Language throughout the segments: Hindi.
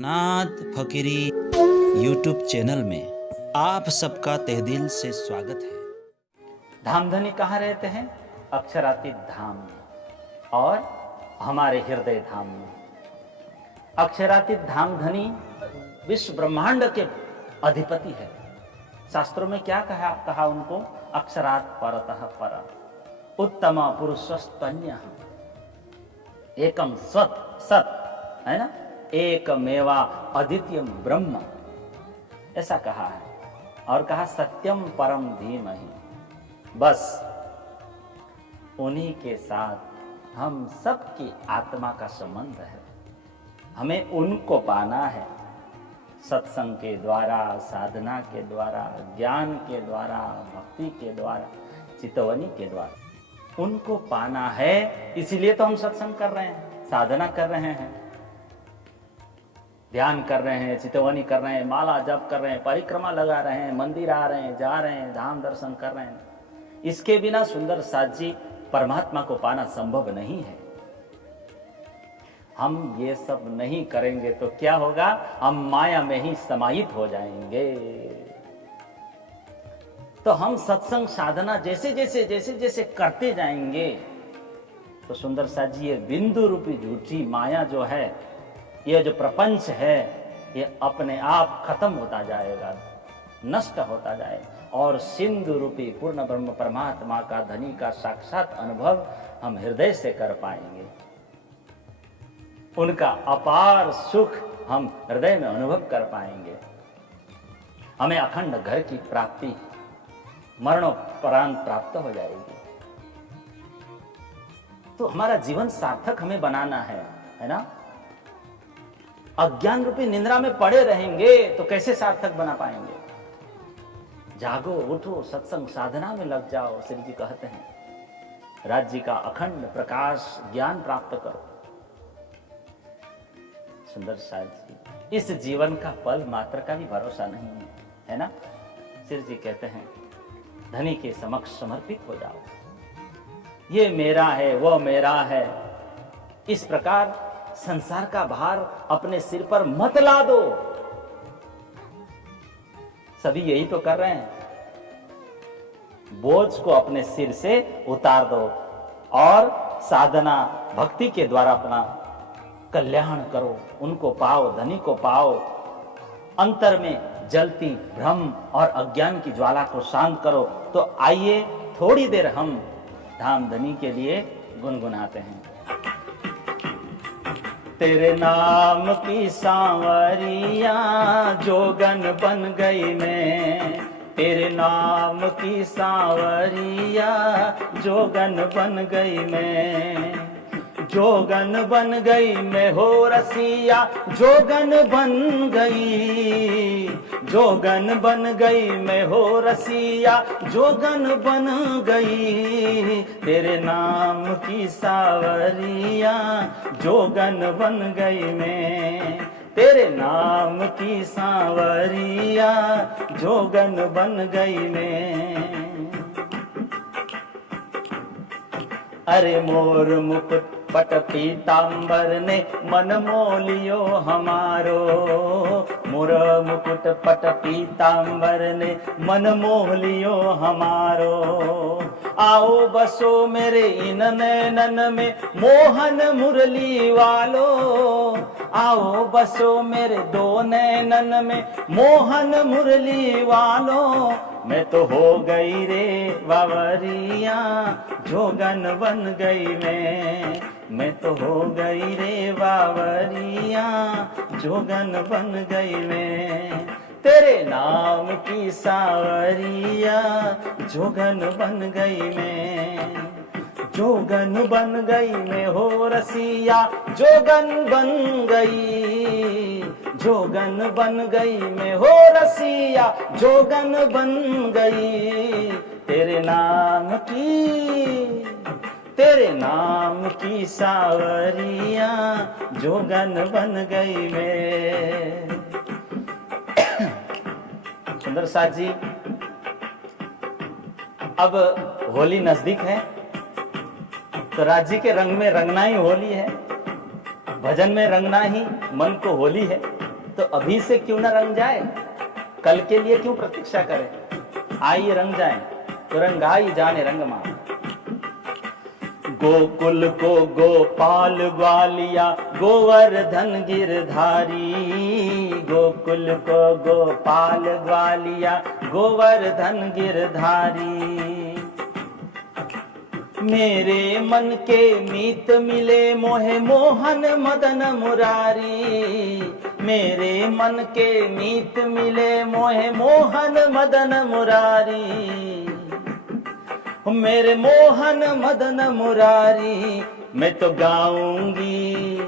नाथ फकीरी यूट्यूब चैनल में आप सबका तहे दिल से स्वागत है। धामधनी कहाँ रहते हैं? अक्षरातीत धाम में और हमारे हृदय धाम में। अक्षरातीत धामधनी विश्व ब्रह्मांड के अधिपति है। शास्त्रों में क्या कहा उनको? अक्षरात् परतः पर, उत्तम पुरुषस्तन्यः, एकम सत है ना, एकमेवा अद्वितीयम ब्रह्म, ऐसा कहा है। और कहा सत्यम परम धीमहि। बस उन्हीं के साथ हम सबकी आत्मा का संबंध है। हमें उनको पाना है। सत्संग के द्वारा, साधना के द्वारा, ज्ञान के द्वारा, भक्ति के द्वारा, चितवनी के द्वारा उनको पाना है। इसीलिए तो हम सत्संग कर रहे हैं, साधना कर रहे हैं, ध्यान कर रहे हैं, चितवनी कर रहे हैं, माला जप कर रहे हैं, परिक्रमा लगा रहे हैं, मंदिर आ रहे हैं, जा रहे हैं, धाम दर्शन कर रहे हैं। इसके बिना सुंदर साथ जी परमात्मा को पाना संभव नहीं है। हम ये सब नहीं करेंगे तो क्या होगा? हम माया में ही समाहित हो जाएंगे। तो हम सत्संग साधना जैसे जैसे करते जाएंगे तो सुंदर साथ जी ये बिंदु रूपी झूठी माया जो है, ये जो प्रपंच है, ये अपने आप खत्म होता जाएगा, नष्ट होता जाएगा और सिंधु रूपी पूर्ण ब्रह्म परमात्मा का धनी का साक्षात अनुभव हम हृदय से कर पाएंगे। उनका अपार सुख हम हृदय में अनुभव कर पाएंगे। हमें अखंड घर की प्राप्ति मरणोपरांत प्राप्त हो जाएगी। तो हमारा जीवन सार्थक हमें बनाना है ना। अज्ञान रूपी निंद्रा में पड़े रहेंगे तो कैसे सार्थक बना पाएंगे? जागो, उठो, सत्संग साधना में लग जाओ। श्री जी कहते हैं राज्य का अखंड प्रकाश ज्ञान प्राप्त करो। सुंदर साथ जी इस जीवन का पल मात्र का भी भरोसा नहीं है ना। श्री जी कहते हैं धनी के समक्ष समर्पित हो जाओ। ये मेरा है, वो मेरा है, इस प्रकार संसार का भार अपने सिर पर मत ला दो। सभी यही तो कर रहे हैं। बोझ को अपने सिर से उतार दो और साधना भक्ति के द्वारा अपना कल्याण करो। उनको पाओ, धनी को पाओ। अंतर में जलती भ्रम और अज्ञान की ज्वाला को शांत करो। तो आइए थोड़ी देर हम धामधनी के लिए गुनगुनाते हैं। तेरे नाम की सांवरिया जोगन बन गई मैं, तेरे नाम की सांवरिया जोगन बन गई मैं, जोगन बन गई मैं हो रसिया, जोगन बन गई, जोगन बन गई मैं हो रसिया, जोगन बन गई। तेरे नाम की सावरिया जोगन बन गई मैं, तेरे नाम की सांवरिया जोगन बन गई मैं। अरे मोर मुकुट पट पीतांबर ने मन मोलियो हमारो, मोर मुकुट पट पीतांबर ने मन मोलियो हमारो। आओ बसो मेरे इन नैनन में मोहन मुरली वालो, आओ बसो मेरे दो नैनन में मोहन मुरली वालो। मैं तो हो गई रे बावरिया जोगन बन गई मैं तो हो गई रे बावरिया जोगन बन गई मैं। तेरे नाम की सावरिया जोगन बन गई मैं, जोगन बन गई मैं हो रसिया, जोगन बन गई, जोगन बन गई मैं हो रसिया, जोगन बन गई। तेरे नाम की सावरिया जोगन बन गई मैं। सुंदर साथ जी अब होली नजदीक है तो राज्य के रंग में रंगना ही होली है, भजन में रंगना ही मन को होली है। तो अभी से क्यों ना रंग जाए, कल के लिए क्यों प्रतीक्षा करें। आइए रंग जाए, तो रंगाई जाने रंग मां। गोकुल को गोपाल ग्वालिया गोवर्धन गिरधारी, गोकुल को गोपाल ग्वालिया गोवर्धन गिरधारी। मेरे मन के मीत मिले मोहे मोहन मदन मुरारी, मेरे मन के मीत मिले मोहे मोहन मदन मुरारी, मेरे मोहन मदन मुरारी। मैं तो गाऊंगी,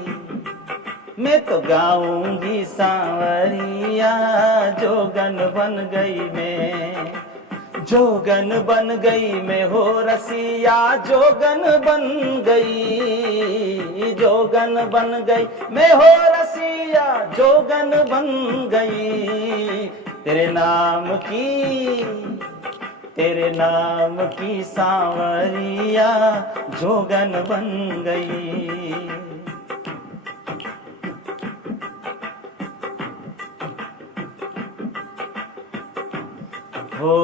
मैं तो गाऊंगी सांवरिया, जोगन बन गई मैं, जोगन बन गई मैं हो रसिया, जोगन बन गई, जोगन बन गई मैं हो रसिया, जोगन बन गई। तेरे नाम की, तेरे नाम की सांवरिया, जोगन बन गई। हो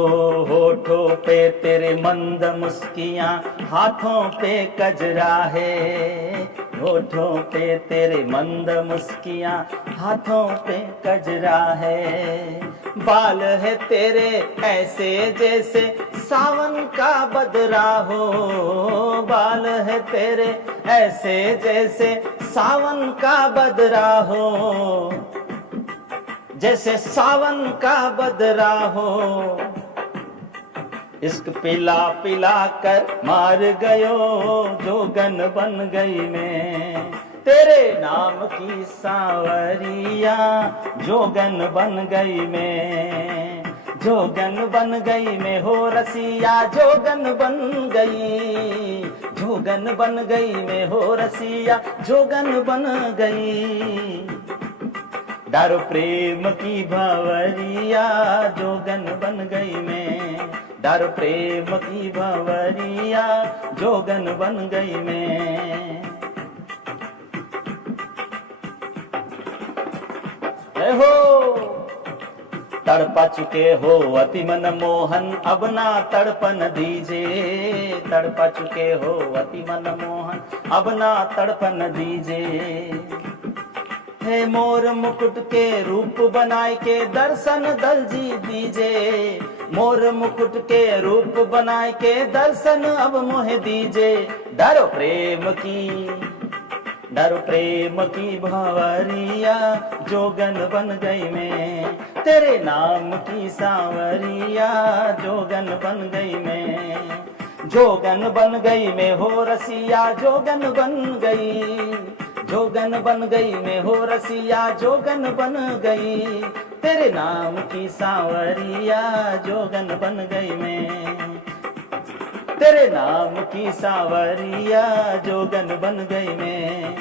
होठों पे तेरे मंद मुस्कियां, हाथों पे कजरा है, होठों पे तेरे मंद मुस्कियां, हाथों पे कजरा है। बाल है तेरे ऐसे जैसे सावन का बदरा हो, बाल है तेरे ऐसे जैसे सावन का बदरा हो, जैसे सावन का बदरा हो। इश्क पिला पिला कर मार गयो, जोगन बन गई मैं, तेरे नाम की सांवरिया, जोगन बन गई मैं, जोगन बन गई मैं हो रसिया, जोगन बन गई, जोगन बन गई मैं हो रसिया, जोगन बन गई। डारो प्रेम की भंवरिया, जोगन बन गई मैं, डारो प्रेम की भंवरिया, जोगन बन गई मैं। जय हो। तड़पा चुके हो अति मन मोहन, अब ना तड़पन दीजे, तड़पा चुके हो अति मन मोहन, अब ना तड़पन दीजे। है मोर मुकुट के रूप बनाए के दर्शन दलजी दीजे, मोर मुकुट के रूप बनाए के दर्शन अब मोह दीजे। डरो प्रेम की, डरो प्रेम की भंवरिया, जोगन बन गई मैं, तेरे नाम की सांवरिया, जोगन बन गई मैं, जोगन बन गई मैं हो रसिया, जोगन बन गई, जोगन बन गई मैं हो रसिया, जोगन बन गई। तेरे नाम की सांवरिया, जोगन बन गई मैं, तेरे नाम की सांवरिया, जोगन बन गई मैं,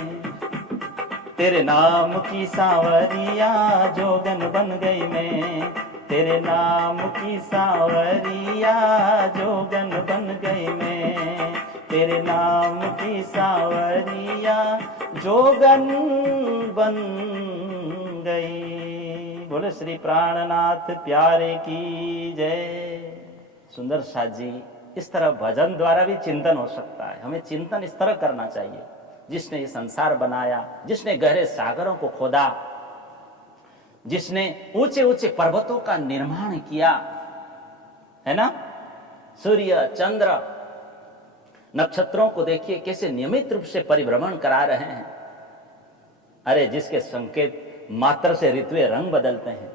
तेरे नाम की सांवरिया, जोगन बन गई मैं, तेरे नाम की सांवरिया, जोगन बन गई मैं, तेरे नाम की सांवरिया, जोगन बन गई। बोले श्री प्राणनाथ प्यारे की जय। सुंदर साथ जी, इस तरह भजन द्वारा भी चिंतन हो सकता है। हमें चिंतन इस तरह करना चाहिए, जिसने ये संसार बनाया, जिसने गहरे सागरों को खोदा, जिसने ऊंचे ऊंचे पर्वतों का निर्माण किया, है ना, सूर्य चंद्र नक्षत्रों को देखिए कैसे नियमित रूप से परिभ्रमण करा रहे हैं। अरे जिसके संकेत मात्र से ऋतुएं रंग बदलते हैं,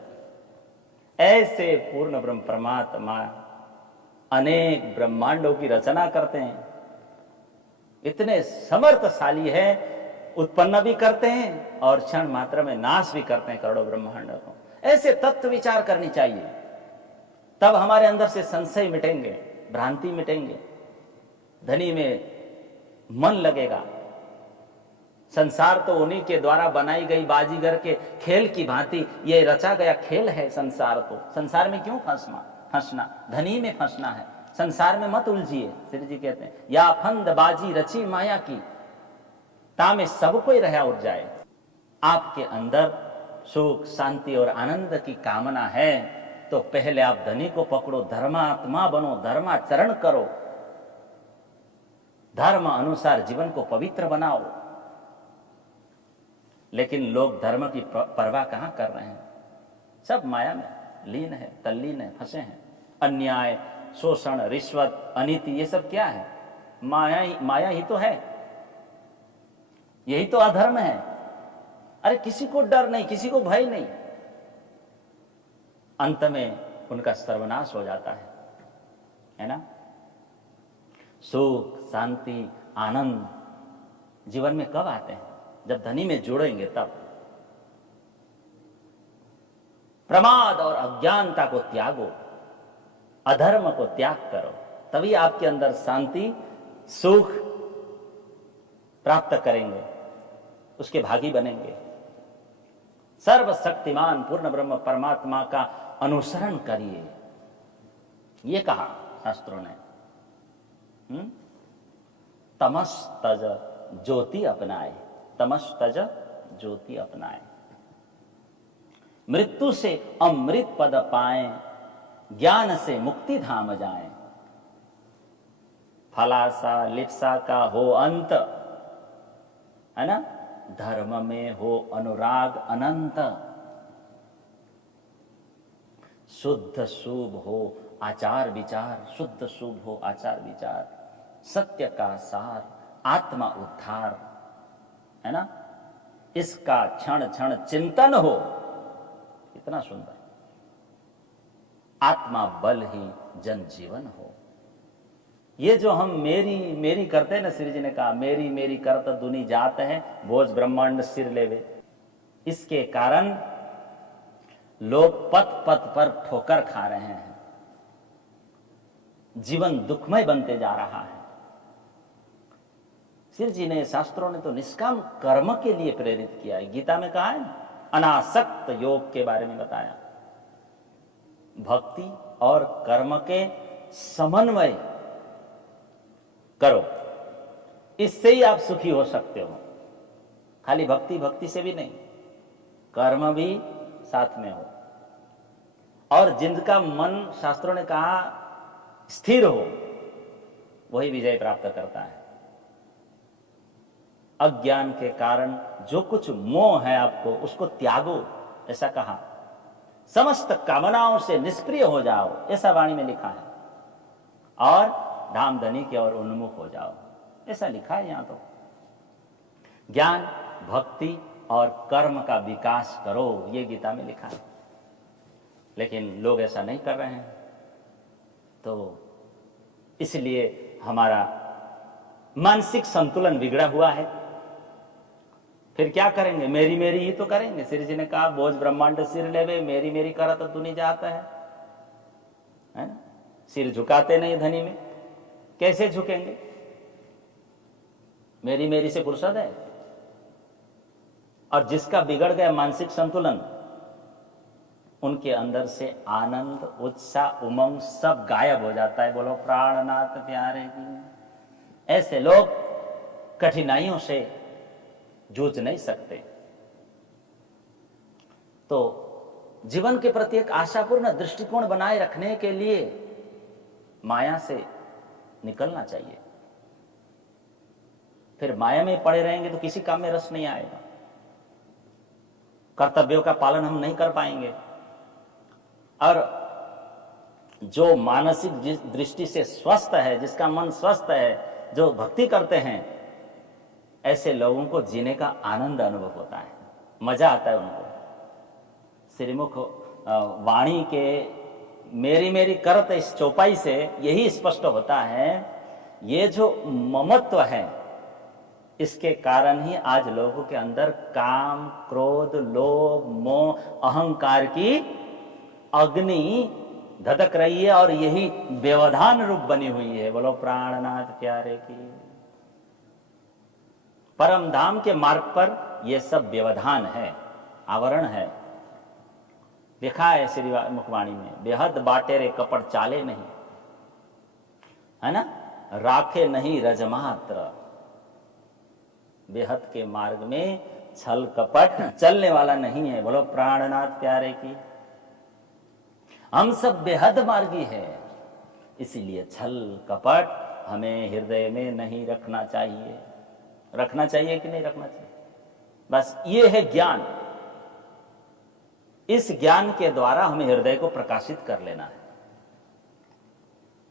ऐसे पूर्ण ब्रह्म परमात्मा अनेक ब्रह्मांडों की रचना करते हैं। इतने समर्थशाली है, उत्पन्न भी करते हैं और क्षण मात्र में नाश भी करते हैं करोड़ों ब्रह्मांडों को। ऐसे तत्व विचार करनी चाहिए, तब हमारे अंदर से संशय मिटेंगे, भ्रांति मिटेंगे, धनी में मन लगेगा। संसार तो उन्हीं के द्वारा बनाई गई बाजीगर के खेल की भांति ये रचा गया खेल है। संसार तो, संसार में क्यों फंसना, धनी में फंसना है, संसार में मत उलझिए। श्री जी कहते हैं, या फंद बाजी रची माया की, तामे सब कोई रहा उठ जाए। आपके अंदर सुख शांति और आनंद की कामना है तो पहले आप धनी को पकड़ो, धर्मात्मा बनो, धर्माचरण करो, धर्म अनुसार जीवन को पवित्र बनाओ। लेकिन लोग धर्म की परवाह कहां कर रहे हैं? सब माया में लीन है, तल्लीन है, फंसे हैं। अन्याय, शोषण, रिश्वत, अनीति, ये सब क्या है? माया ही तो है, यही तो अधर्म है। अरे किसी को डर नहीं, किसी को भय नहीं, अंत में उनका सर्वनाश हो जाता है ना? सुख, शांति, आनंद जीवन में कब आते हैं? जब धनी में जुड़ेंगे तब। प्रमाद और अज्ञानता को त्यागो, अधर्म को त्याग करो, तभी आपके अंदर शांति, सुख प्राप्त करेंगे, उसके भागी बनेंगे। सर्वशक्तिमान पूर्ण ब्रह्म परमात्मा का अनुसरण करिए, ये कहा शास्त्रों ने। तमस्तज ज्योति अपनाए, तमस्तज ज्योति अपनाए, मृत्यु से अमृत पद पाए, ज्ञान से मुक्ति धाम जाए। फलासा लिप्सा का हो अंत, है ना? धर्म में हो अनुराग अनंत, शुद्ध शुभ हो आचार विचार, शुद्ध शुभ हो आचार विचार, सत्य का सार, आत्मा उद्धार, है ना? इसका क्षण क्षण चिंतन हो। इतना सुंदर। आत्मा बल ही जन जीवन हो। ये जो हम मेरी मेरी करते हैं ना, श्री जी ने कहा मेरी मेरी करत दुनी जात है, बोझ ब्रह्मांड सिर लेवे। इसके कारण लोग पथ पथ पर ठोकर खा रहे हैं, जीवन दुखमय बनते जा रहा है। श्री जी ने, शास्त्रों ने तो निष्काम कर्म के लिए प्रेरित किया है। गीता में कहा है ना, अनासक्त योग के बारे में बताया। भक्ति और कर्म के समन्वय करो, इससे ही आप सुखी हो सकते हो। खाली भक्ति भक्ति से भी नहीं, कर्म भी साथ में हो। और जिनका मन, शास्त्रों ने कहा, स्थिर हो, वही विजय प्राप्त करता है। अज्ञान के कारण जो कुछ मोह है आपको, उसको त्यागो, ऐसा कहा। समस्त कामनाओं से निष्क्रिय हो जाओ, ऐसा वाणी में लिखा है। और धाम धनी की ओर उन्मुख हो जाओ, ऐसा लिखा है यहां तो। ज्ञान, भक्ति और कर्म का विकास करो, ये गीता में लिखा है। लेकिन लोग ऐसा नहीं कर रहे हैं, तो इसलिए हमारा मानसिक संतुलन बिगड़ा हुआ है। फिर क्या करेंगे? मेरी मेरी ही तो करेंगे। श्री जी ने कहा बोझ ब्रह्मांड सिर लेवे, मेरी मेरी करत तो दुनी जाता है ना? सिर झुकाते नहीं धनी में, कैसे झुकेंगे? मेरी मेरी से फुर्सत है। और जिसका बिगड़ गया मानसिक संतुलन, उनके अंदर से आनंद, उत्साह, उमंग सब गायब हो जाता है। बोलो प्राणनाथ प्यारे की। ऐसे लोग कठिनाइयों से जूझ नहीं सकते। तो जीवन के प्रति एक आशापूर्ण दृष्टिकोण बनाए रखने के लिए माया से निकलना चाहिए। फिर माया में पड़े रहेंगे तो किसी काम में रस नहीं आएगा, कर्तव्यों का पालन हम नहीं कर पाएंगे। और जो मानसिक दृष्टि से स्वस्थ है, जिसका मन स्वस्थ है, जो भक्ति करते हैं, ऐसे लोगों को जीने का आनंद अनुभव होता है, मजा आता है उनको। श्रीमुख वाणी के मेरी मेरी करत इस चौपाई से यही स्पष्ट होता है, ये जो ममत्व है, इसके कारण ही आज लोगों के अंदर काम, क्रोध, लोभ, मोह, अहंकार की अग्नि धधक रही है और यही व्यवधान रूप बनी हुई है। बोलो प्राणनाथ प्यारे की। परम धाम के मार्ग पर यह सब व्यवधान है, आवरण है। लिखा है श्री मुखवाणी में, बेहद बाटे रे कपट चाले नहीं, है ना? राखे नहीं रजमात्र। बेहद के मार्ग में छल कपट चलने वाला नहीं है। बोलो प्राणनाथ प्यारे की। हम सब बेहद मार्गी है, इसीलिए छल कपट हमें हृदय में नहीं रखना चाहिए। रखना चाहिए कि नहीं रखना चाहिए? बस ये है ज्ञान। इस ज्ञान के द्वारा हमें हृदय को प्रकाशित कर लेना है,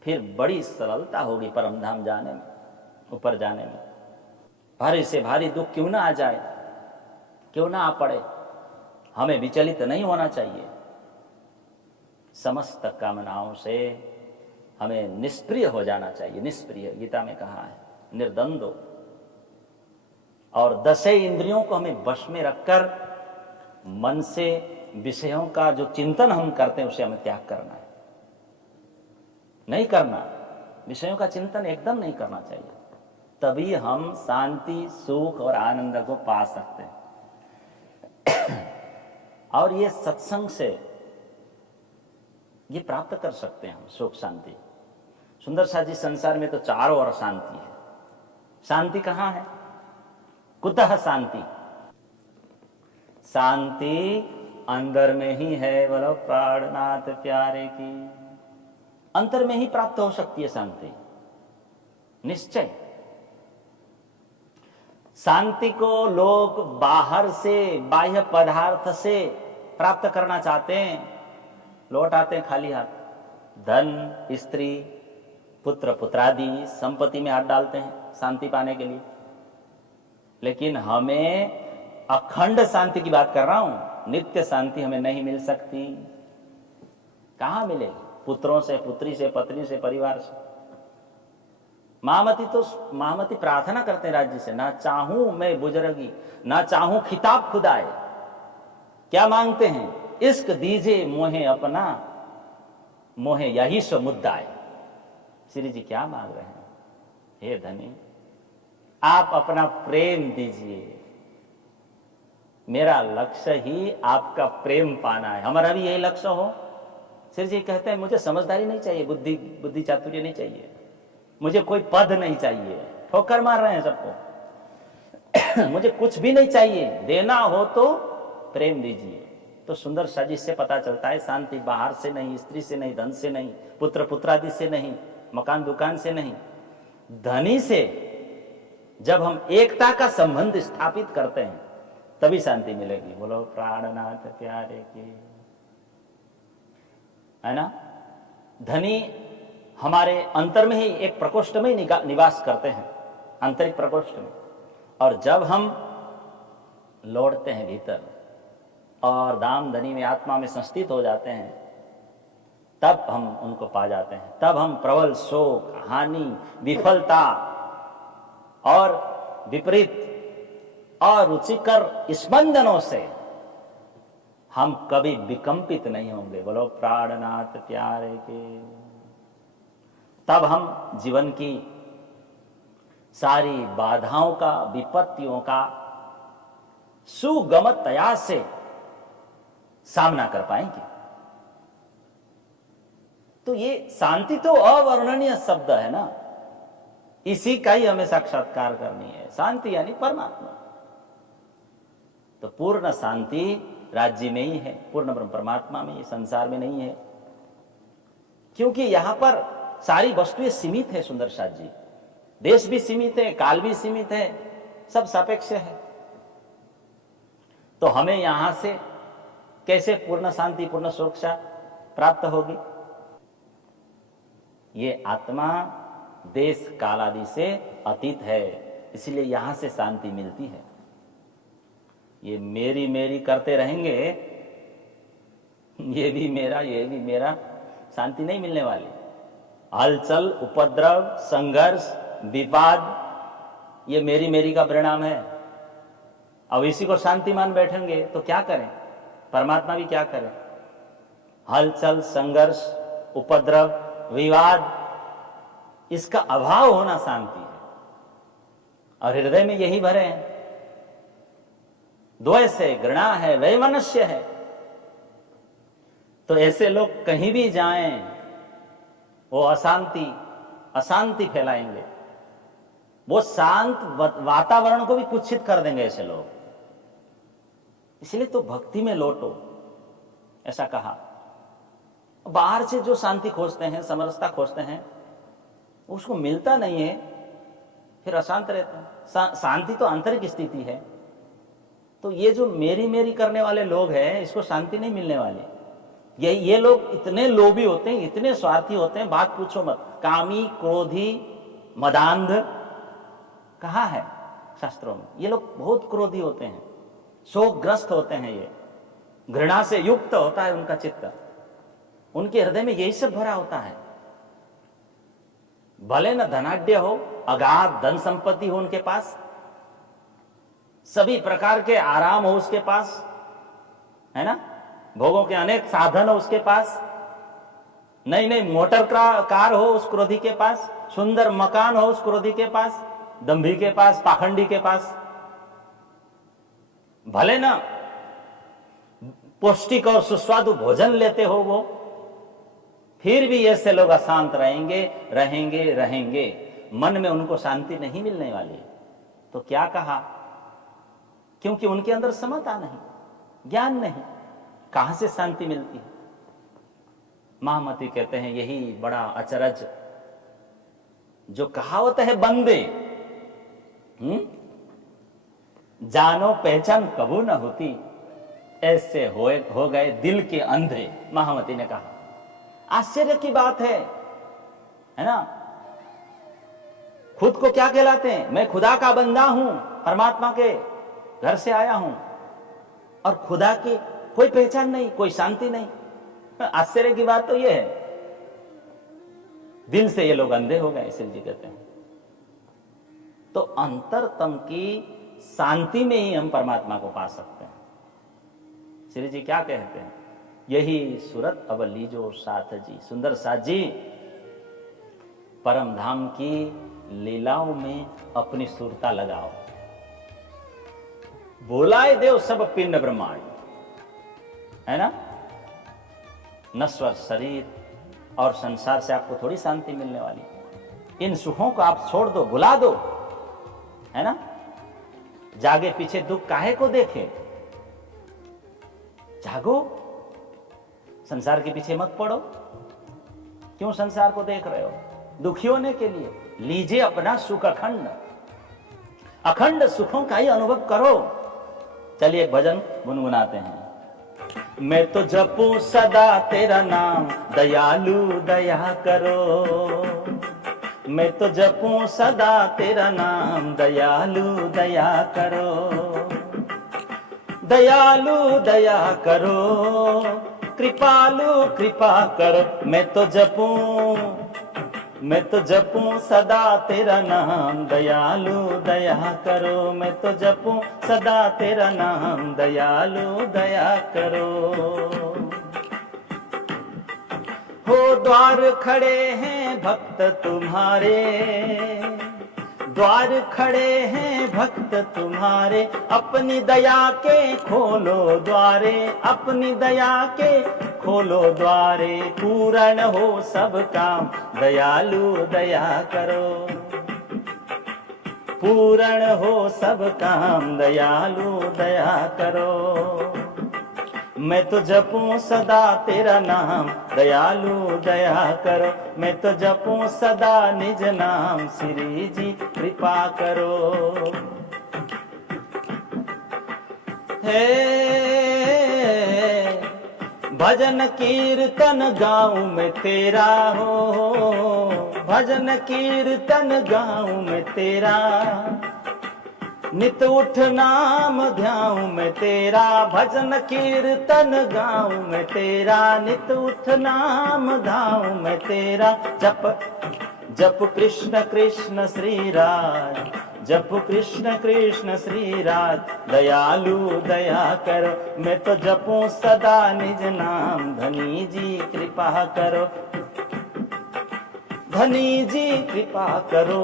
फिर बड़ी सरलता होगी परम धाम जाने में, ऊपर जाने में। भारी से भारी दुख क्यों ना आ जाए, क्यों ना आ पड़े, हमें विचलित नहीं होना चाहिए। समस्त कामनाओं से हमें निष्प्रिय हो जाना चाहिए। निष्प्रिय गीता में कहा है, निर्द्वंद्व। और 10 इंद्रियों को हमें वश में रखकर मन से विषयों का जो चिंतन हम करते हैं उसे हमें त्याग करना है। नहीं करना, विषयों का चिंतन एकदम नहीं करना चाहिए। तभी हम शांति, सुख और आनंद को पा सकते हैं। और ये सत्संग से ये प्राप्त कर सकते हैं हम, सुख शांति। सुंदर सा जी, संसार में तो चारों ओर शांति है। शांति कहाँ है? कुतः शांति? शांति अंदर में ही है। बोलो प्राणनाथ प्यारे की। अंतर में ही प्राप्त हो सकती है शांति, निश्चय। शांति को लोग बाहर से, बाह्य पदार्थ से प्राप्त करना चाहते हैं, लौट आते हैं खाली हाथ। धन, स्त्री, पुत्र, पुत्रादि संपत्ति में हाथ डालते हैं शांति पाने के लिए। लेकिन हमें अखंड शांति की बात कर रहा हूं, नित्य शांति हमें नहीं मिल सकती। कहां मिलेगी? पुत्रों से, पुत्री से, पत्नी से, परिवार से। महामती प्रार्थना करते हैं राज्य से, ना चाहूं मैं बुजुर्गी, ना चाहूं खिताब खुदाए। क्या मांगते हैं? इश्क दीजे मोहे अपना, मोहे यही सो मुद्दाए। श्री जी क्या मांग रहे हैं? हे धनी, आप अपना प्रेम दीजिए। मेरा लक्ष्य ही आपका प्रेम पाना है। हमारा भी यही लक्ष्य हो। श्री जी कहते हैं, मुझे समझदारी नहीं चाहिए, बुद्धि चातुर्य नहीं चाहिए, मुझे कोई पद नहीं चाहिए। ठोकर मार रहे हैं सबको। मुझे कुछ भी नहीं चाहिए, देना हो तो प्रेम दीजिए। तो सुंदर सा जी से पता चलता है शांति बाहर से नहीं, स्त्री से नहीं, धन से नहीं, पुत्र पुत्रादि से नहीं, मकान दुकान से नहीं, धनी से जब हम एकता का संबंध स्थापित करते हैं तभी शांति मिलेगी। बोलो प्राणनाथ प्यारे की। है ना? धनी हमारे अंतर में ही एक प्रकोष्ठ में ही निवास करते हैं, आंतरिक प्रकोष्ठ में। और जब हम लौटते हैं भीतर और दाम धनी में, आत्मा में संस्थित हो जाते हैं, तब हम उनको पा जाते हैं। तब हम प्रबल शोक, हानि, विफलता और विपरीत और रुचिकर स्पंदनों से हम कभी विकंपित नहीं होंगे। बोलो प्राणनाथ प्यारे के। तब हम जीवन की सारी बाधाओं का, विपत्तियों का सुगमतया से सामना कर पाएंगे। तो ये शांति तो अवर्णनीय शब्द है ना, इसी का ही हमें साक्षात्कार करनी है। शांति यानी परमात्मा। तो पूर्ण शांति राज्य में ही है, पूर्ण ब्रह्म परमात्मा में, ये संसार में नहीं है। क्योंकि यहां पर सारी वस्तुएं सीमित है सुंदर साथ जी। देश भी सीमित है, काल भी सीमित है, सब सापेक्ष है। तो हमें यहां से कैसे पूर्ण शांति, पूर्ण सुरक्षा प्राप्त होगी? ये आत्मा देश काल आदि से अतीत है, इसलिए यहां से शांति मिलती है। ये मेरी मेरी करते रहेंगे, ये भी मेरा, शांति नहीं मिलने वाली। हलचल, उपद्रव, संघर्ष, विवाद, ये मेरी मेरी का परिणाम है। अब इसी को शांति मान बैठेंगे तो क्या करें? परमात्मा भी क्या करे? हलचल, संघर्ष, उपद्रव, विवाद, इसका अभाव होना शांति है। और हृदय में यही भरे हैं, द्वेष है, घृणा है, वैमनस्य है। तो ऐसे लोग कहीं भी जाएं, वो अशांति फैलाएंगे। वो शांत वातावरण को भी कुत्सित कर देंगे ऐसे लोग। इसलिए तो भक्ति में लौटो, ऐसा कहा। बाहर से जो शांति खोजते हैं, समरसता खोजते हैं, उसको मिलता नहीं है, फिर अशांत रहते हैं। शांति तो आंतरिक स्थिति है। तो ये जो मेरी मेरी करने वाले लोग हैं, इसको शांति नहीं मिलने वाली। ये लोग इतने लोभी होते हैं, इतने स्वार्थी होते हैं, बात पूछो मत। कामी, क्रोधी, मदांध कहा है शास्त्रों में। ये लोग बहुत क्रोधी होते हैं, शोकग्रस्त होते हैं, ये घृणा से युक्त होता है उनका चित्त, उनके हृदय में यही सब भरा होता है। भले न धनाढ्य हो, अगाध धन संपत्ति हो उनके पास, सभी प्रकार के आराम हो उसके पास, है ना, भोगों के अनेक साधन हो उसके पास, नई नई मोटर कार हो उस क्रोधी के पास, सुंदर मकान हो उस क्रोधी के पास, दंभी के पास, पाखंडी के पास। भले ना पौष्टिक और सुस्वादु भोजन लेते हो वो, फिर भी ऐसे लोग अशांत रहेंगे रहेंगे रहेंगे, मन में उनको शांति नहीं मिलने वाली। तो क्या कहा? क्योंकि उनके अंदर समता नहीं, ज्ञान नहीं, कहां से शांति मिलती है? महामती कहते हैं यही बड़ा अचरज, जो कहावत है बंदे जानो पहचान कबू न होती, ऐसे हो गए दिल के अंधे। महामती ने कहा आश्चर्य की बात है ना। खुद को क्या कहलाते हैं? मैं खुदा का बंदा हूं, परमात्मा के घर से आया हूं, और खुदा की कोई पहचान नहीं, कोई शांति नहीं। आश्चर्य की बात तो यह है, दिल से ये लोग अंधे हो गए, इसलिए जी कहते हैं। तो अंतरतम की शांति में ही हम परमात्मा को पा सकते हैं। श्री जी क्या कहते हैं? यही सूरत अब लीजो साथ जी, सुंदर साथ जी, परम धाम की लीलाओं में अपनी सुरता लगाओ। बोलाए देव सब पिंड ब्रह्मांड, है ना। नश्वर शरीर और संसार से आपको थोड़ी शांति मिलने वाली। इन सुखों को आप छोड़ दो, भुला दो, है ना। जागे पीछे दुख काहे को देखे? जागो, संसार के पीछे मत पड़ो। क्यों संसार को देख रहे हो? दुखी होने के लिए। लीजिए अपना सुख अखंड, अखंड सुखों का ही अनुभव करो। चलिए एक भजन गुनगुनाते हैं। मैं तो जपूं सदा तेरा नाम, दयालु दया करो। मैं तो जपूं सदा तेरा नाम, दयालु दया करो। दयालु दया करो, कृपालु कृपा करो। मैं तो जपूं सदा तेरा नाम, दयालु दया करो। मैं तो जपूं सदा तेरा नाम, दयालु दया करो। हो द्वार खड़े हैं भक्त तुम्हारे, द्वार खड़े हैं भक्त तुम्हारे, अपनी दया के खोलो द्वारे, अपनी दया के खोलो द्वारे। पूर्ण हो सब काम, दयालु दया करो। पूर्ण हो सब काम, दयालु दया करो। मैं तो जपूं सदा तेरा नाम, दयालु दया करो। मैं तो जपूं सदा निज नाम, श्री जी कृपा करो। हे भजन कीर्तन गाऊं मैं तेरा हो, भजन कीर्तन गाऊं मैं तेरा। नित उठ नाम ध्याऊं मैं तेरा, भजन कीर्तन गाऊं मैं तेरा। नित उठ नाम ध्याऊं मैं तेरा। जप जप कृष्ण कृष्ण श्री राज, जप कृष्ण कृष्ण श्री राज। दयालु दया करो, मैं तो जपूं सदा निज नाम, धनी जी कृपा करो। धनी जी कृपा करो,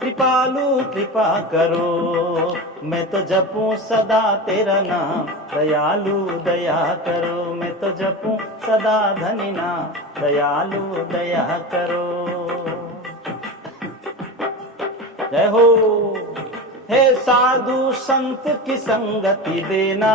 कृपालु कृपा करो। मैं तो जपूं सदा तेरा नाम, दयालु दया करो। मैं तो जपूं सदा धनी नाम, दयालु दया करो। जय हो। हे साधु संत की संगति देना,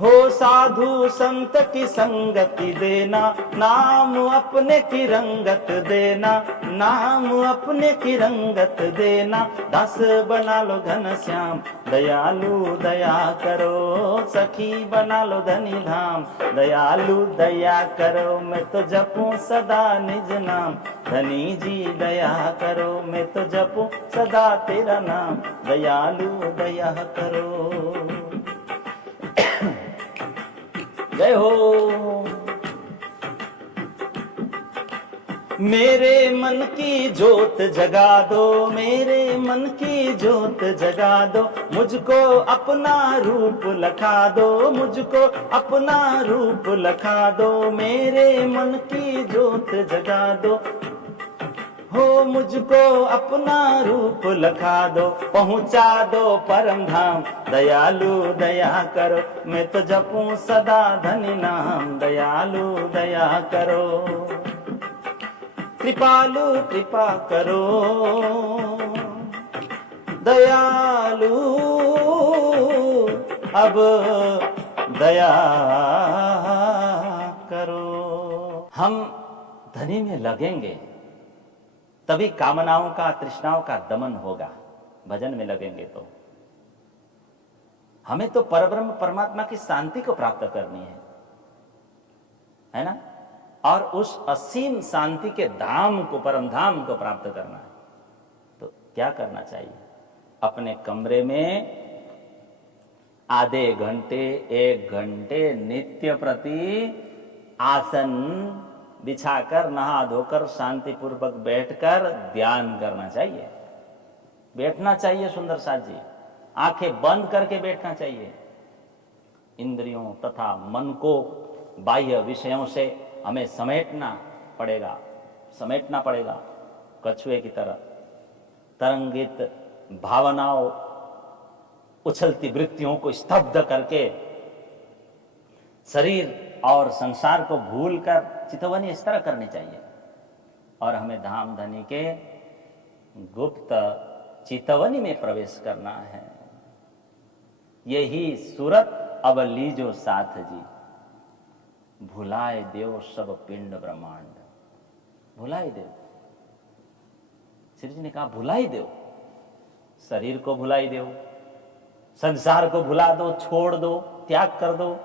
हो साधु संत की संगति देना, नाम अपने की रंगत देना, नाम अपने की रंगत देना। दास बना लो घन श्याम, दयालु दया करो, सखी बना लो धनी धाम, दयालु दया करो, मैं तो जपूं सदा निज नाम, धनी जी दया करो, मैं तो जपूं सदा तेरा नाम, दयालु दया करो। जय हो। मेरे मन की जोत जगा दो, मेरे मन की जोत जगा दो, मुझको अपना रूप लखा दो, मुझको अपना रूप लखा दो, मेरे मन की जोत जगा दो, हो मुझको अपना रूप लखा दो, पहुंचा दो परम धाम, दयालु दया करो, मैं तो जपूं सदा धनी नाम, दयालु दया करो, कृपालु कृपा करो, दयालु अब दया करो। हम धनी में लगेंगे तभी कामनाओं का, तृष्णाओं का दमन होगा। भजन में लगेंगे तो हमें तो परब्रह्म परमात्मा की शांति को प्राप्त करनी है ना, और उस असीम शांति के धाम को, परम धाम को प्राप्त करना है। तो क्या करना चाहिए? अपने कमरे में आधे घंटे, 1 घंटे नित्य प्रति आसन बिछाकर, नहा धोकर, शांति पूर्वक बैठकर ध्यान करना चाहिए। बैठना चाहिए सुंदर साथ जी, आंखें बंद करके बैठना चाहिए। इंद्रियों तथा मन को बाह्य विषयों से हमें समेटना पड़ेगा, समेटना पड़ेगा। कछुए की तरह तरंगित भावनाओं, उछलती वृत्तियों को स्तब्ध करके शरीर और संसार को भूलकर चितवनी इस तरह करनी चाहिए। और हमें धाम धनी के गुप्त चितवनी में प्रवेश करना है। यही सूरत अब लीजो साथ जी, भुलाए देव सब पिंड ब्रह्मांड, भुलाए देव। श्री जी ने कहा भुलाई देव, शरीर को भुलाई देव, संसार को भुला दो, छोड़ दो, त्याग कर दो,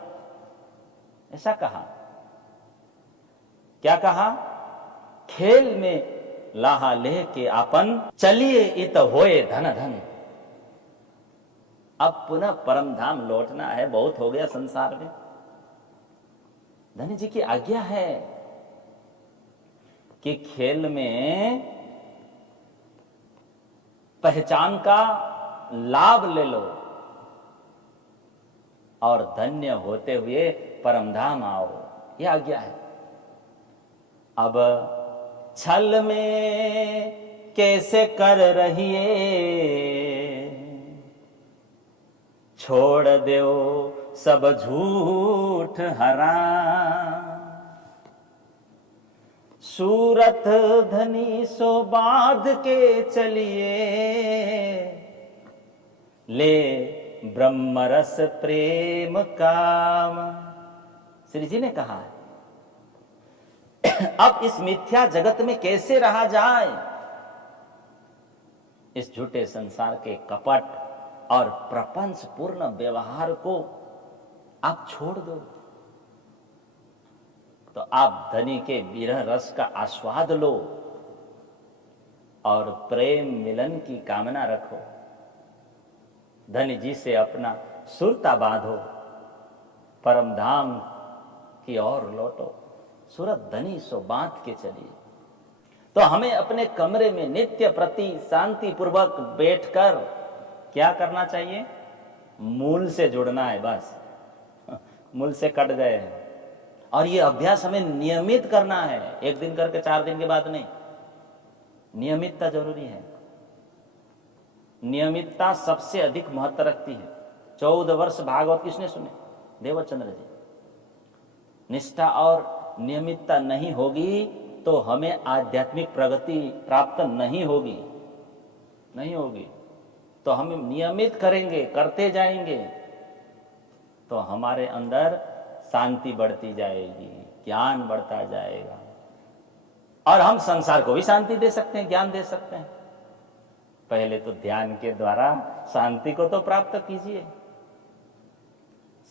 ऐसा कहा। क्या कहा? खेल में लाहा लेह के आपन, चलिए इत होए धन धन। अब पुनः परम धाम लौटना है, बहुत हो गया संसार में। धनी जी की आज्ञा है कि खेल में पहचान का लाभ ले लो और धन्य होते हुए परमधाम आओ, यह आज्ञा है। अब छल में कैसे कर रहिए, छोड़ दो सब झूठ हराम, सूरत धनी सो बांध के चलिए, ले ब्रह्मरस प्रेम काम। श्री जी ने कहा है अब इस मिथ्या जगत में कैसे रहा जाए, इस झूठे संसार के कपट और प्रपंच पूर्ण व्यवहार को आप छोड़ दो, तो आप धनी के विरह रस का आस्वाद लो और प्रेम मिलन की कामना रखो। धनी जी से अपना सुरता बांधो, परम धाम की ओर लौटो, सूरत धनी सो बांध के चलिए। तो हमें अपने कमरे में नित्य प्रति शांति पूर्वक बैठकर क्या करना चाहिए? मूल से जुड़ना है, बस मूल से कट गए हैं। और ये अभ्यास हमें नियमित करना है, एक दिन करके 4 दिन के बाद नहीं, नियमितता जरूरी है। नियमितता सबसे अधिक महत्व रखती है। 14 वर्ष भागवत किसने सुने? देवचंद्र जी। निष्ठा और नियमितता नहीं होगी तो हमें आध्यात्मिक प्रगति प्राप्त नहीं होगी। नहीं होगी। तो हम नियमित करेंगे, करते जाएंगे, तो हमारे अंदर शांति बढ़ती जाएगी, ज्ञान बढ़ता जाएगा, और हम संसार को भी शांति दे सकते हैं, ज्ञान दे सकते हैं। पहले तो ध्यान के द्वारा शांति को तो प्राप्त कीजिए।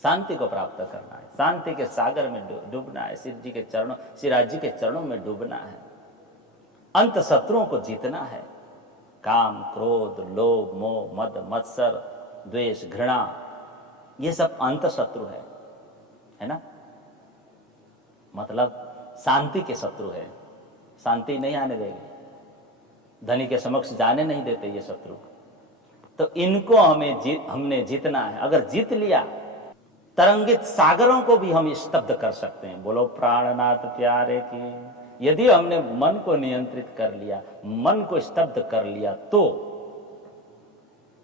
शांति को प्राप्त करना है, शांति के सागर में डूबना है, श्रीराज जी के चरणों में डूबना है। अंत शत्रुओं को जीतना है। काम, क्रोध, लोभ, मोह, मद, मत्सर, द्वेष, घृणा, ये सब अंत शत्रु है ना। मतलब शांति के शत्रु है, शांति नहीं आने देंगे, धनी के समक्ष जाने नहीं देते ये शत्रु। तो इनको हमने जीतना है। अगर जीत लिया, तरंगित सागरों को भी हम स्तब्ध कर सकते हैं। बोलो प्राणनाथ प्यारे की। यदि हमने मन को नियंत्रित कर लिया, मन को स्तब्ध कर लिया, तो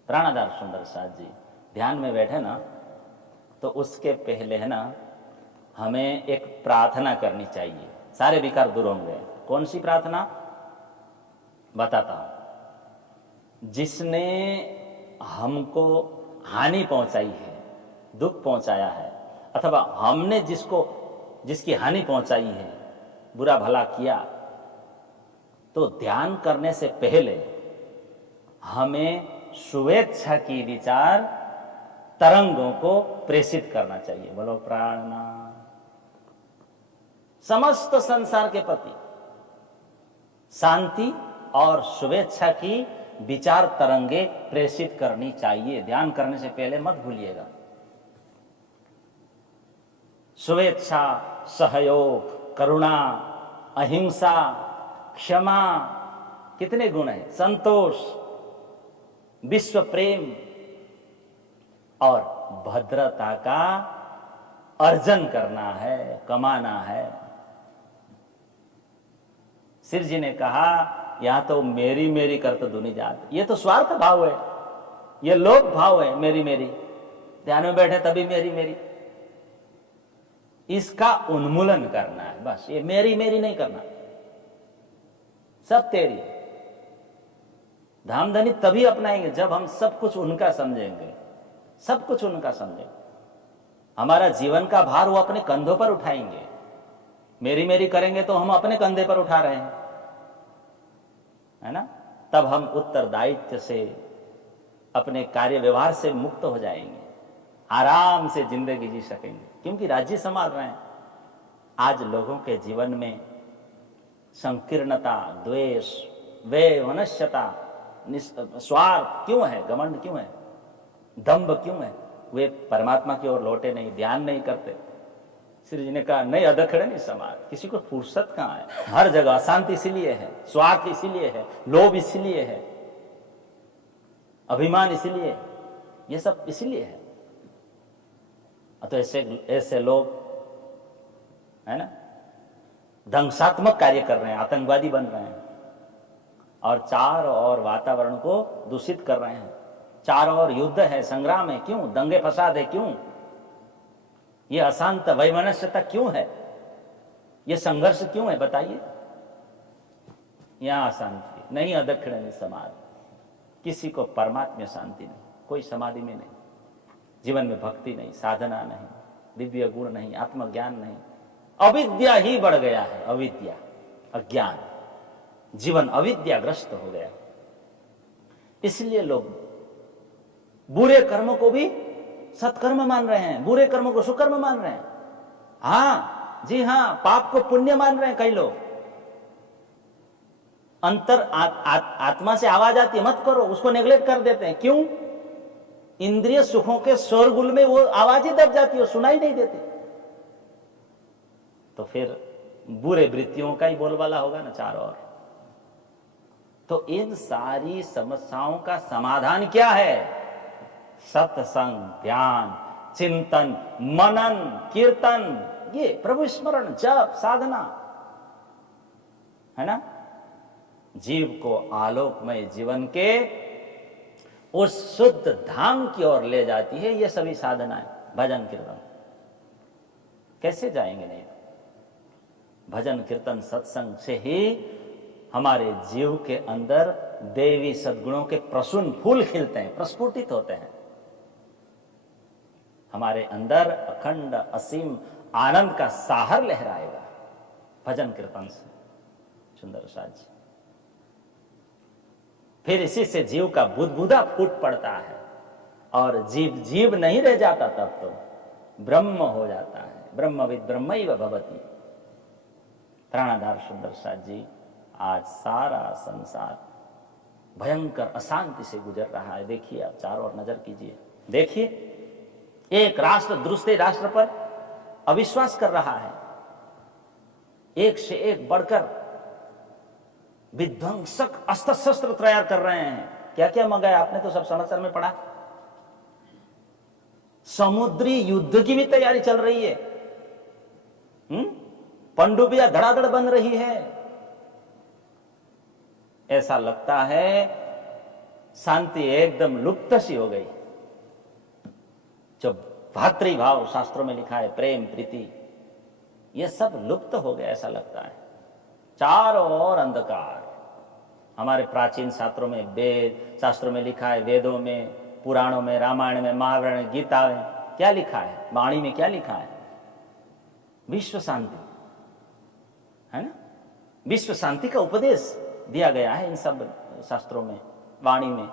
प्राणाधार सुंदर साथ जी ध्यान में बैठे ना, तो उसके पहले है ना, हमें एक प्रार्थना करनी चाहिए, सारे विकार दूर होंगे। कौन सी प्रार्थना बताता हूं। जिसने हमको हानि पहुंचाई है, दुख पहुंचाया है, अथवा हमने जिसकी हानि पहुंचाई है, बुरा भला किया, तो ध्यान करने से पहले हमें शुभेच्छा की विचार तरंगों को प्रेषित करना चाहिए। बोलो प्राणनाथ। समस्त संसार के प्रति शांति और शुभेच्छा की विचार तरंगे प्रेषित करनी चाहिए। ध्यान करने से पहले मत भूलिएगा। शुभेच्छा, सहयोग, करुणा, अहिंसा, क्षमा, कितने गुण हैं। संतोष, विश्व प्रेम और भद्रता का अर्जन करना है, कमाना है। सिर जी ने कहा, यहां तो मेरी मेरी करत दुनी जात। ये तो स्वार्थ भाव है, ये लोभ भाव है, मेरी मेरी। ध्यान में बैठे तभी मेरी मेरी, इसका उन्मूलन करना है। बस ये मेरी मेरी नहीं करना, सब तेरी। धामधनी तभी अपनाएंगे जब हम सब कुछ उनका समझेंगे, सब कुछ उनका समझेंगे। हमारा जीवन का भार वो अपने कंधों पर उठाएंगे। मेरी मेरी करेंगे तो हम अपने कंधे पर उठा रहे हैं, है ना। तब हम उत्तरदायित्व से, अपने कार्य व्यवहार से मुक्त हो जाएंगे, आराम से जिंदगी जी सकेंगे, क्योंकि राज्य संभाल रहे हैं। आज लोगों के जीवन में संकीर्णता, द्वेष, व्यय, वनस्यता, स्वार्थ क्यों है, घमंड क्यों है, दंभ क्यों है? वे परमात्मा की ओर लौटे नहीं, ध्यान नहीं करते। श्री जी ने कहा, नहीं अधखड़े नहीं समाज, किसी को फुर्सत कहां है। हर जगह अशांति इसीलिए है, स्वार्थ इसीलिए है, लोभ इसीलिए है, अभिमान इसीलिए, ये सब इसीलिए है। तो ऐसे लोग, है ना, ध्वंसात्मक कार्य कर रहे हैं, आतंकवादी बन रहे हैं, और चारों ओर वातावरण को दूषित कर रहे हैं। चारों ओर युद्ध है, संग्राम है, क्यों? दंगे फसाद है, क्यों? ये अशांत वैमनस्यता क्यों है? ये संघर्ष क्यों है? बताइए। यहां अशांति नहीं, अदक्षिण समाज, किसी को परमात्मा शांति नहीं, कोई समाधि में नहीं, जीवन में भक्ति नहीं, साधना नहीं, दिव्य गुण नहीं, आत्मज्ञान नहीं, अविद्या ही बढ़ गया है। अविद्या, अज्ञान, जीवन अविद्याग्रस्त हो गया। इसलिए लोग बुरे कर्मों को भी सत्कर्म मान रहे हैं, बुरे कर्मों को सुकर्म मान रहे हैं। हां जी हां, पाप को पुण्य मान रहे हैं कई लोग। अंतर आत्मा से आवाज आती है, मत करो, उसको नेग्लेक्ट कर देते हैं। क्यों? इंद्रिय सुखों के शोरगुल में वो आवाज ही दब जाती है, सुनाई नहीं देती। तो फिर बुरे वृत्तियों का ही बोलबाला होगा ना चारों ओर। तो इन सारी समस्याओं का समाधान क्या है? सत्संग, ध्यान, चिंतन, मनन, कीर्तन, ये प्रभु स्मरण, जप, साधना, है ना। जीव को आलोकमय जीवन के उस शुद्ध धाम की ओर ले जाती है ये सभी साधनाएं, भजन कीर्तन। कैसे जाएंगे? नहीं, भजन कीर्तन सत्संग से ही हमारे जीव के अंदर देवी सद्गुणों के प्रसून फूल खिलते हैं, प्रस्फुटित होते हैं। हमारे अंदर अखंड असीम आनंद का साहर लहराएगा भजन कीर्तन से। सुंदर साज जी, फिर इसी से जीव का बुदबुदा फूट पड़ता है और जीव जीव नहीं रह जाता, तब तो ब्रह्म हो जाता है। ब्रह्मविद ब्रह्मैव भवति। प्राणाधार सुंदर साज जी, आज सारा संसार भयंकर अशांति से गुजर रहा है। देखिए आप चारों ओर नजर कीजिए, देखिए एक राष्ट्र दूसरे राष्ट्र पर अविश्वास कर रहा है, एक से एक बढ़कर विध्वंसक अस्त्र शस्त्र तैयार कर रहे हैं। क्या क्या मंगाया आपने तो सब समाचार में पढ़ा। समुद्री युद्ध की भी तैयारी चल रही है। पनडुब्बियां धड़ाधड़ बन रही है। ऐसा लगता है शांति एकदम लुप्त सी हो गई। जो भातृभाव शास्त्रों में लिखा है, प्रेम प्रीति, यह सब लुप्त हो गया ऐसा लगता है। चारों ओर अंधकार। हमारे प्राचीन शास्त्रों में, वेद शास्त्रों में लिखा है, वेदों में, पुराणों में, रामायण में, महाभारत में, गीता में क्या लिखा है, वाणी में क्या लिखा है? विश्व शांति, है ना? विश्व शांति का उपदेश दिया गया है इन सब शास्त्रों में, वाणी में।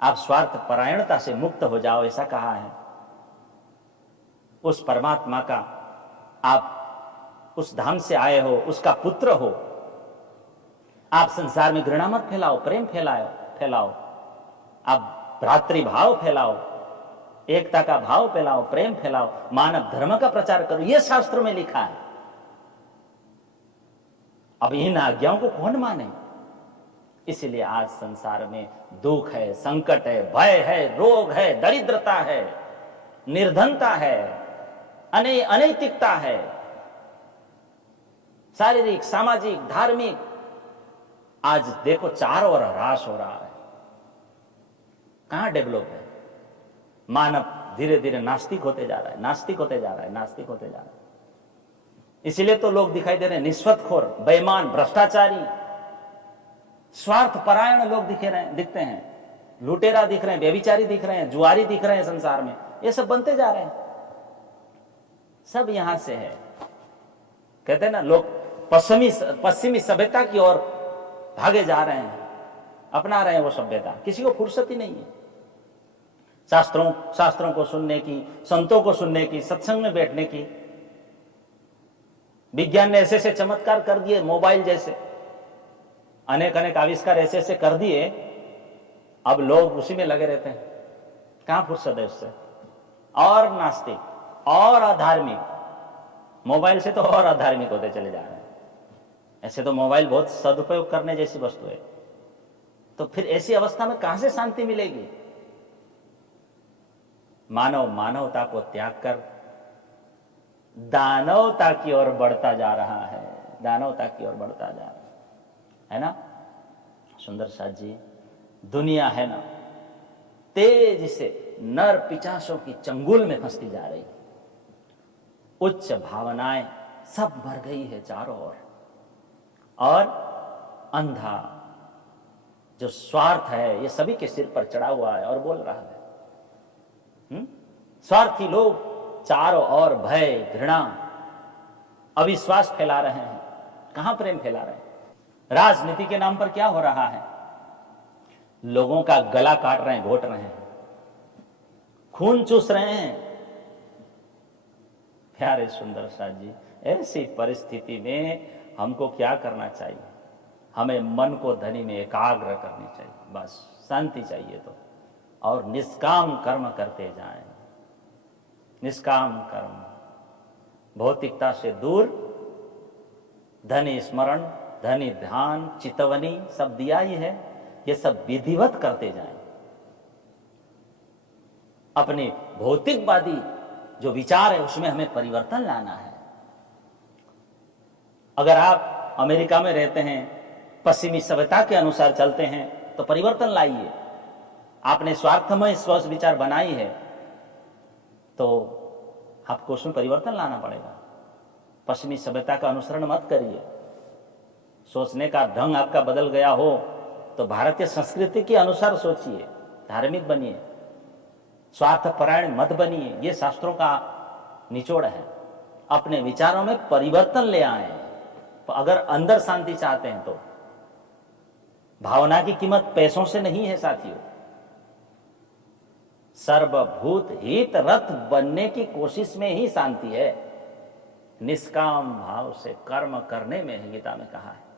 आप स्वार्थ परायणता से मुक्त हो जाओ, ऐसा कहा है। उस परमात्मा का आप उस धाम से आए हो, उसका पुत्र हो। आप संसार में घृणा मत फैलाओ, प्रेम फैलाओ। आप भ्रातृभाव फैलाओ, एकता का भाव फैलाओ, प्रेम फैलाओ, मानव धर्म का प्रचार करो। यह शास्त्रों में लिखा है। अब इन आज्ञाओं को कौन माने? इसलिए आज संसार में दुख है, संकट है, भय है, रोग है, दरिद्रता है, निर्धनता है, अनैतिकता है, शारीरिक, सामाजिक, धार्मिक। आज देखो चारों ओर ह्रास हो रहा है। कहां डेवलप है? मानव धीरे धीरे नास्तिक होते जा रहा है, नास्तिक होते जा रहा है। इसीलिए तो लोग दिखाई दे रहे हैं निस्वतखोर, बेईमान, भ्रष्टाचारी, स्वार्थ परायण लोग दिखते हैं। लुटेरा दिख रहे हैं, व्यभिचारी दिख रहे हैं, जुआरी दिख रहे हैं संसार में। ये सब बनते जा रहे हैं। सब यहां से है। कहते हैं ना, लोग पश्चिमी सभ्यता की ओर भागे जा रहे हैं, अपना रहे हैं वो सभ्यता। किसी को फुर्सत ही नहीं है शास्त्रों को सुनने की, संतों को सुनने की, सत्संग में बैठने की। विज्ञान ने ऐसे ऐसे चमत्कार कर दिए, मोबाइल जैसे अनेक आविष्कार ऐसे ऐसे कर दिए, अब लोग उसी में लगे रहते हैं। कहां फुर्सत है उससे? और नास्तिक और अधार्मिक, मोबाइल से तो और अधार्मिक होते चले जा रहे हैं। ऐसे तो मोबाइल बहुत सदुपयोग करने जैसी वस्तु है। तो फिर ऐसी अवस्था में कहां से शांति मिलेगी? मानव मानवता को त्याग कर दानवता की ओर बढ़ता जा रहा है, दानवता की ओर बढ़ता जा रहा है ना? सुंदर साथ जी, दुनिया है ना, तेज से नर पिचासों की चंगुल में फंसती जा रही। उच्च भावनाएं सब भर गई है चारों ओर, और अंधा जो स्वार्थ है ये सभी के सिर पर चढ़ा हुआ है और बोल रहा है। स्वार्थी लोग चारों ओर भय, घृणा, अविश्वास फैला रहे हैं। कहां प्रेम फैला रहे हैं? राजनीति के नाम पर क्या हो रहा है? लोगों का गला काट रहे हैं, घोट रहे हैं, खून चूस रहे हैं। प्यारे सुंदर साथ जी, ऐसी परिस्थिति में हमको क्या करना चाहिए? हमें मन को धनी में एकाग्र करनी चाहिए, बस शांति चाहिए तो, और निष्काम कर्म करते जाएं। निष्काम कर्म, भौतिकता से दूर, धनी स्मरण, धनी ध्यान, चितवनी सब दिया ही है। ये सब विधिवत करते जाएं। अपने भौतिकवादी जो विचार है उसमें हमें परिवर्तन लाना है। अगर आप अमेरिका में रहते हैं, पश्चिमी सभ्यता के अनुसार चलते हैं, तो परिवर्तन लाइए। आपने स्वार्थमय स्वस्थ विचार बनाई है तो आपको उसमें परिवर्तन लाना पड़ेगा। पश्चिमी सभ्यता का अनुसरण मत करिए, सोचने का ढंग आपका बदल गया हो तो भारतीय संस्कृति के अनुसार सोचिए, धार्मिक बनिए, स्वार्थपरायण मत बनिए। ये शास्त्रों का निचोड़ है। अपने विचारों में परिवर्तन ले आए। अगर अंदर शांति चाहते हैं तो भावना की कीमत पैसों से नहीं है साथियों। सर्वभूत हित रथ बनने की कोशिश में ही शांति है। निष्काम भाव से कर्म करने में है, गीता में कहा है।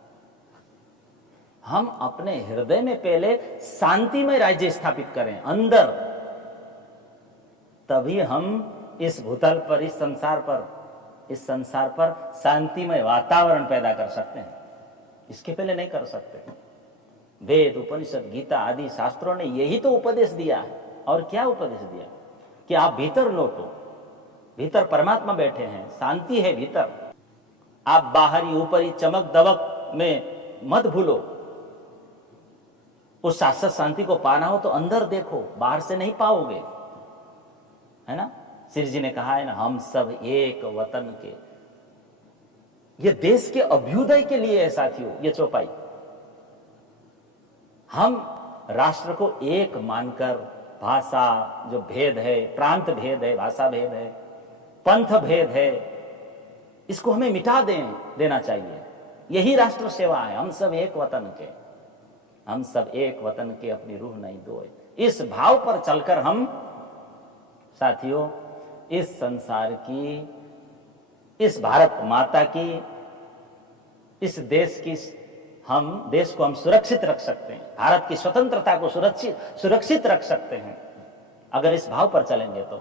हम अपने हृदय में पहले शांति में राज्य स्थापित करें अंदर, तभी हम इस भूतल पर, इस संसार पर शांतिमय वातावरण पैदा कर सकते हैं। इसके पहले नहीं कर सकते। वेद, उपनिषद, गीता आदि शास्त्रों ने यही तो उपदेश दिया है। और क्या उपदेश दिया? कि आप भीतर लौटो, भीतर परमात्मा बैठे हैं, शांति है भीतर। आप बाहरी ऊपरी चमक दमक में मत भूलो। उस शाश्वत शांति को पाना हो तो अंदर देखो, बाहर से नहीं पाओगे, है ना। श्री जी ने कहा है ना, हम सब एक वतन के। ये देश के अभ्युदय के लिए है साथियों, ये चौपाई। हम राष्ट्र को एक मानकर, भाषा जो भेद है, प्रांत भेद है, भाषा भेद है, पंथ भेद है, इसको हमें मिटा देना चाहिए। यही राष्ट्र सेवा है। हम सब एक वतन के, हम सब एक वतन के, अपनी रूह नहीं दोए। इस भाव पर चलकर हम साथियों इस संसार की, इस भारत माता की, इस देश की, हम देश को हम सुरक्षित रख सकते हैं। भारत की स्वतंत्रता को सुरक्षित रख सकते हैं अगर इस भाव पर चलेंगे तो।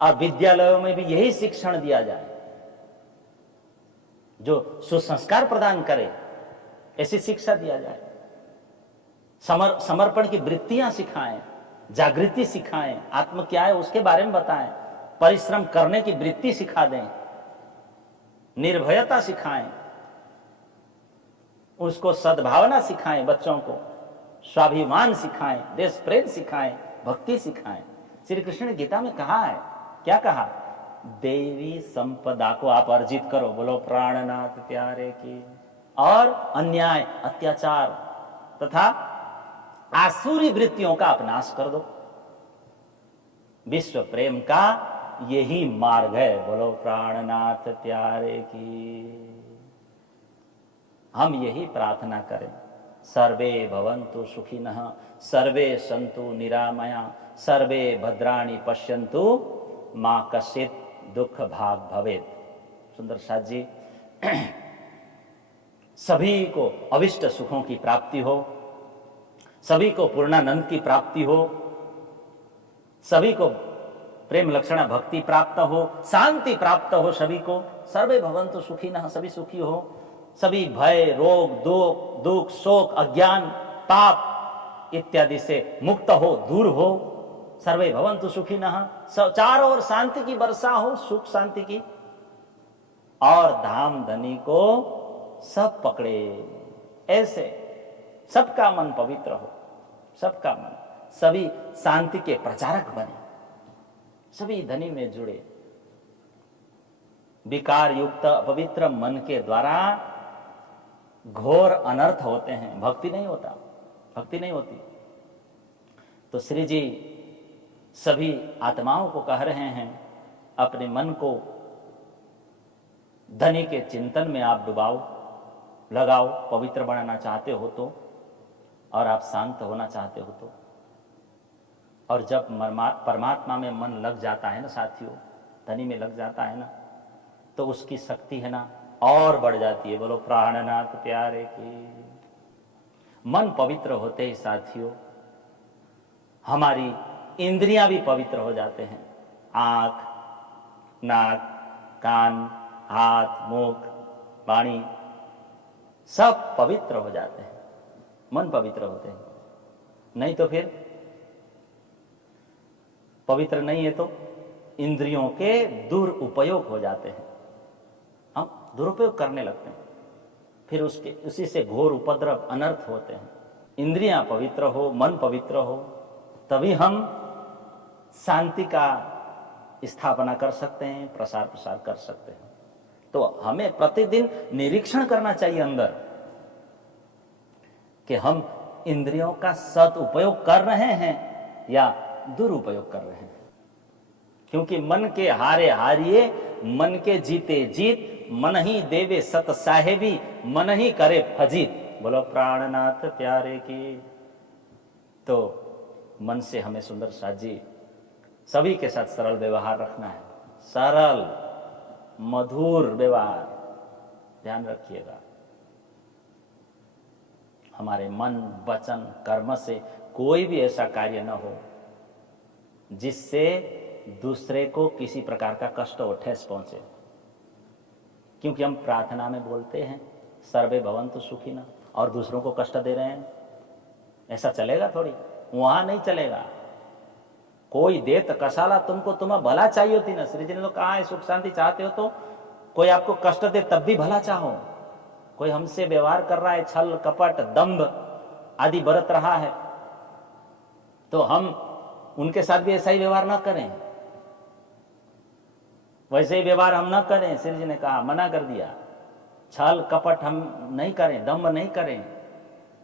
और विद्यालयों में भी यही शिक्षण दिया जाए जो सुसंस्कार प्रदान करे, ऐसी शिक्षा दिया जाए। समर्पण की वृत्तियां सिखाएं, जागृति सिखाएं, आत्म क्या है उसके बारे में बताएं, परिश्रम करने की वृत्ति सिखा दें, निर्भयता सिखाएं, उसको सद्भावना सिखाएं, बच्चों को स्वाभिमान सिखाएं, देश प्रेम सिखाएं, भक्ति सिखाएं। श्री कृष्ण ने गीता में कहा है, क्या कहा? देवी संपदा को आप अर्जित करो, बोलो प्राणनाथ प्यारे की। और अन्याय, अत्याचार तथा आसुरी वृत्तियों का आप नाश कर दो। विश्व प्रेम का यही मार्ग है, बोलो प्राणनाथ प्यारे की। हम यही प्रार्थना करें। सर्वे भवन्तु सुखिनः, सर्वे सन्तु निरामया, सर्वे भद्राणि पश्यन्तु, मां कश्चित् दुख भाग भवेत्। सुंदर साथ जी, सभी को अविष्ट सुखों की प्राप्ति हो, सभी को पूर्णानंद की प्राप्ति हो, सभी को प्रेम लक्षणा भक्ति प्राप्त हो, शांति प्राप्त हो सभी को। सर्वे भवन्तु सुखिनः, सभी सुखी हो, सभी भय, रोग, दुख, शोक, अज्ञान, पाप इत्यादि से मुक्त हो, दूर हो। सर्वे भवन्तु सुखिनः, चारों ओर शांति की वर्षा हो, सुख शांति की। और धाम धनी को सब पकड़े, ऐसे सबका मन पवित्र हो, सबका मन, सभी शांति के प्रचारक बने, सभी धनी में जुड़े। विकार युक्त अपवित्र मन के द्वारा घोर अनर्थ होते हैं, भक्ति नहीं होता, भक्ति नहीं होती। तो श्री जी सभी आत्माओं को कह रहे हैं, अपने मन को धनी के चिंतन में आप डुबाओ, लगाओ। पवित्र बनाना चाहते हो तो, और आप शांत होना चाहते हो तो। और जब परमात्मा में मन लग जाता है ना साथियों, धनी में लग जाता है ना, तो उसकी शक्ति है ना और बढ़ जाती है। बोलो प्राणनाथ प्यारे की। मन पवित्र होते ही साथियों हमारी इंद्रियां भी पवित्र हो जाते हैं। आंख, नाक, कान, हाथ, मुख, वाणी सब पवित्र हो जाते हैं, मन पवित्र होते हैं। नहीं तो फिर पवित्र नहीं है तो इंद्रियों के दुरुपयोग हो जाते हैं, हम दुरुपयोग करने लगते हैं, फिर उसी से घोर उपद्रव अनर्थ होते हैं। इंद्रियां पवित्र हो, मन पवित्र हो, तभी हम शांति का स्थापना कर सकते हैं, प्रसार कर सकते हैं। तो हमें प्रतिदिन निरीक्षण करना चाहिए अंदर कि हम इंद्रियों का सदुपयोग कर रहे हैं या दुरुपयोग कर रहे हैं। क्योंकि मन के हारे हारिए, मन के जीते जीत, मन ही देवे सत साहेबी, मन ही करे फजीत। बोलो प्राणनाथ प्यारे की। तो मन से हमें सुंदर साथ जी सभी के साथ सरल व्यवहार रखना है, सरल मधुर व्यवहार, ध्यान रखिएगा। हमारे मन वचन कर्म से कोई भी ऐसा कार्य न हो जिससे दूसरे को किसी प्रकार का कष्ट और ठेस पहुंचे। क्योंकि हम प्रार्थना में बोलते हैं सर्वे भवन्तु सुखिनः, और दूसरों को कष्ट दे रहे हैं। ऐसा चलेगा थोड़ी, वहां नहीं चलेगा। कोई दे तो कसाला तुमको, तुम्हें भला चाहिए होती ना। श्री जी ने तो कहा है सुख शांति चाहते हो तो कोई आपको कष्ट दे तब भी भला चाहो। कोई हमसे व्यवहार कर रहा है, छल कपट दंभ आदि बरत रहा है, तो हम उनके साथ भी ऐसा ही व्यवहार ना करें, वैसे ही व्यवहार हम ना करें। श्री जी ने कहा, मना कर दिया। छल कपट हम नहीं करें, दंभ नहीं करें,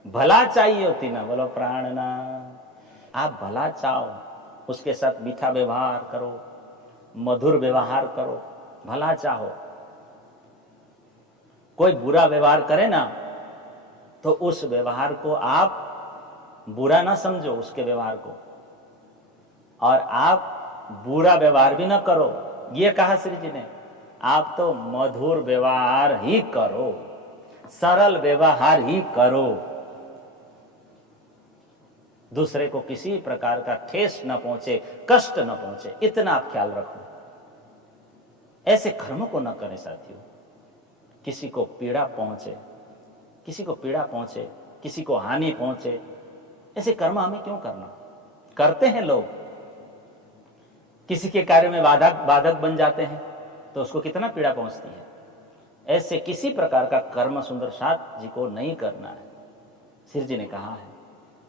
भला चाहिए होती ना। बोलो प्राणना, आप भला चाहो, उसके साथ मीठा व्यवहार करो, मधुर व्यवहार करो, भला चाहो। कोई बुरा व्यवहार करे ना तो उस व्यवहार को आप बुरा ना समझो, उसके व्यवहार को, और आप बुरा व्यवहार भी ना करो। ये कहा श्री जी ने, आप तो मधुर व्यवहार ही करो, सरल व्यवहार ही करो। दूसरे को किसी प्रकार का ठेस न पहुंचे, कष्ट न पहुंचे, इतना आप ख्याल रखो। ऐसे कर्म को न करें साथियों। किसी को पीड़ा पहुंचे, किसी को पीड़ा पहुंचे, किसी को हानि पहुंचे, ऐसे कर्म हमें क्यों करना? करते हैं लोग, किसी के कार्य में बाधक बन जाते हैं तो उसको कितना पीड़ा पहुंचती है। ऐसे किसी प्रकार का कर्म सुंदर साथ जी को नहीं करना है। श्री जी ने कहा है,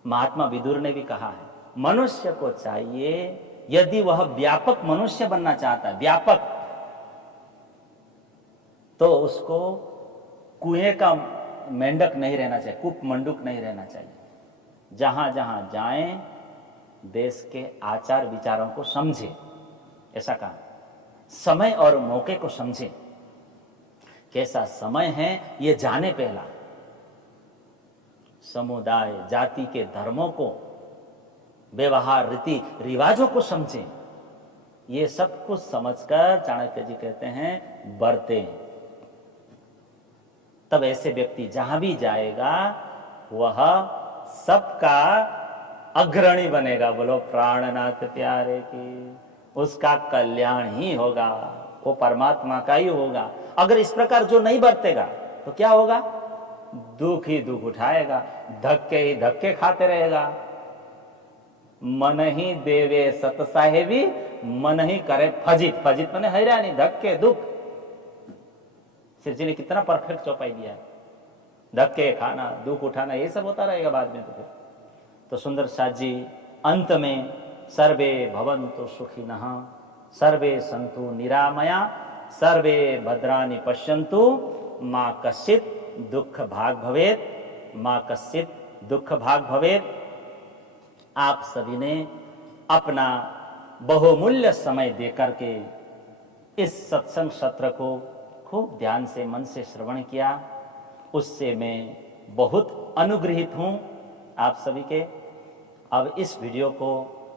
महात्मा विदुर ने भी कहा है, मनुष्य को चाहिए यदि वह व्यापक मनुष्य बनना चाहता है, व्यापक, तो उसको कुएं का मेंढक नहीं रहना चाहिए, कूप मंडूक नहीं रहना चाहिए। जहां जहां जाएं देश के आचार विचारों को समझे, ऐसा कहा। समय और मौके को समझे, कैसा समय है ये जाने पहला। समुदाय जाति के धर्मों को, व्यवहार रीति रिवाजों को समझें। ये सब कुछ समझकर चाणक्य जी कहते हैं बरते। तब ऐसे व्यक्ति जहां भी जाएगा वह सबका अग्रणी बनेगा। बोलो प्राणनाथ प्यारे की। उसका कल्याण ही होगा, वो परमात्मा का ही होगा। अगर इस प्रकार जो नहीं बरतेगा तो क्या होगा? दुख ही दुख उठाएगा, धक्के ही धक्के खाते रहेगा। मन ही देवे सत साहेबी, मन ही करे फजित। फजित माने हैरानी, धक्के, दुख। श्री जी ने कितना परफेक्ट चौपाई दिया है। धक्के खाना, दुख उठाना, ये सब होता रहेगा बाद में। तो सुंदर साथ जी अंत में सर्वे भवन्तु सुखिनः, सर्वे सन्तु निरामया, सर्वे भद्राणि पश्यन्तु, मां कश्चित् दुख भाग भवेत्, मां कश्चित् दुख भाग भवेत्। आप सभी ने अपना बहुमूल्य समय देकर के इस सत्संग सत्र को खूब ध्यान से, मन से श्रवण किया। उससे मैं बहुत अनुग्रहित हूं आप सभी के। अब इस वीडियो को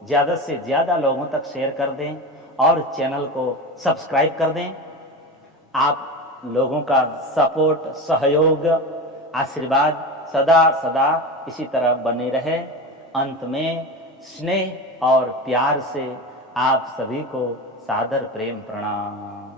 ज़्यादा से ज़्यादा लोगों तक शेयर कर दें और चैनल को सब्सक्राइब कर दें। आप लोगों का सपोर्ट, सहयोग, आशीर्वाद सदा सदा इसी तरह बने रहे। अंत में स्नेह और प्यार से आप सभी को सादर प्रेम प्रणाम।